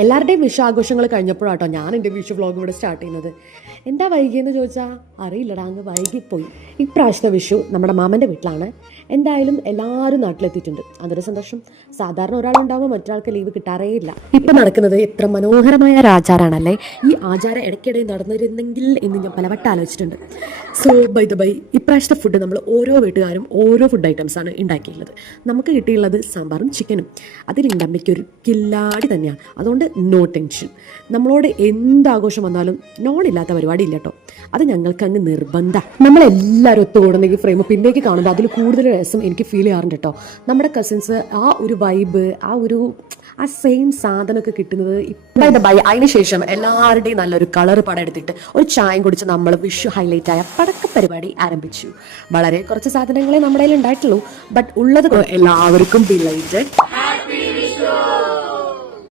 എല്ലാവരുടെയും വിഷു ആഘോഷങ്ങൾ കഴിഞ്ഞപ്പോഴാട്ടോ ഞാൻ എൻ്റെ വിഷു വ്ളോഗ് ഇവിടെ സ്റ്റാർട്ട് ചെയ്യുന്നത്. എന്താ വൈകിയെന്ന് ചോദിച്ചാൽ അറിയില്ലടാ, അങ്ങ് വൈകിപ്പോയി. ഇപ്രാവശ്യത്തെ വിഷു നമ്മുടെ മാമൻ്റെ വീട്ടിലാണ്. എന്തായാലും എല്ലാവരും നാട്ടിലെത്തിയിട്ടുണ്ട്, അതൊരു സന്തോഷം. സാധാരണ ഒരാളുണ്ടാകുമ്പോൾ മറ്റൊരാൾക്ക് ലീവ് കിട്ടാറേ ഇല്ല. ഇപ്പം നടക്കുന്നത് എത്ര മനോഹരമായ ഒരു ആചാരമാണല്ലേ. ഈ ആചാരം ഇടയ്ക്കിടെ നടന്നിരുന്നെങ്കിൽ എന്ന് ഞാൻ പലവട്ടം ആലോചിച്ചിട്ടുണ്ട്. സോ ബൈ ദ ബൈ, ഇപ്രാവശ്യത്തെ ഫുഡ് നമ്മൾ ഓരോ വീട്ടുകാരും ഓരോ ഫുഡ് ഐറ്റംസാണ് ഉണ്ടാക്കിയിട്ടുള്ളത്. നമുക്ക് കിട്ടിയുള്ളത് സാമ്പാറും ചിക്കനും. അതിൽ അമ്മയ്ക്ക് ഒരു കില്ലാടി തന്നെയാണ്, അതുകൊണ്ട് നോ ടെൻഷൻ. നമ്മളോട് എന്താഘോഷം വന്നാലും നോണില്ലാത്ത പരിപാടി ഇല്ല കേട്ടോ. അത് ഞങ്ങൾക്ക് അങ്ങ് നിർബന്ധം. നമ്മളെല്ലാവരും ഒത്തുകൂടുന്ന ഈ ഫ്രെയിം പിന്നേക്ക് കാണുമ്പോൾ അതിൽ കൂടുതൽ രസം എനിക്ക് ഫീൽ ചെയ്യാറുണ്ട് കേട്ടോ. നമ്മുടെ കസിൻസ് ആ ഒരു വൈബ്, ആ സെയിം സാധനമൊക്കെ കിട്ടുന്നത് അതിന് ശേഷം എല്ലാവരുടെയും നല്ലൊരു കളർ പടം എടുത്തിട്ട് ഒരു ചായം കുടിച്ച് നമ്മൾ വിഷു ഹൈലൈറ്റ് ആയ പടക്ക പരിപാടി ആരംഭിച്ചു. വളരെ കുറച്ച് സാധനങ്ങളെ നമ്മുടെ കയ്യിൽ ഉണ്ടായിട്ടുള്ളൂ, ബട്ട് ഉള്ളത് എല്ലാവർക്കും ബിലൈറ്റഡ്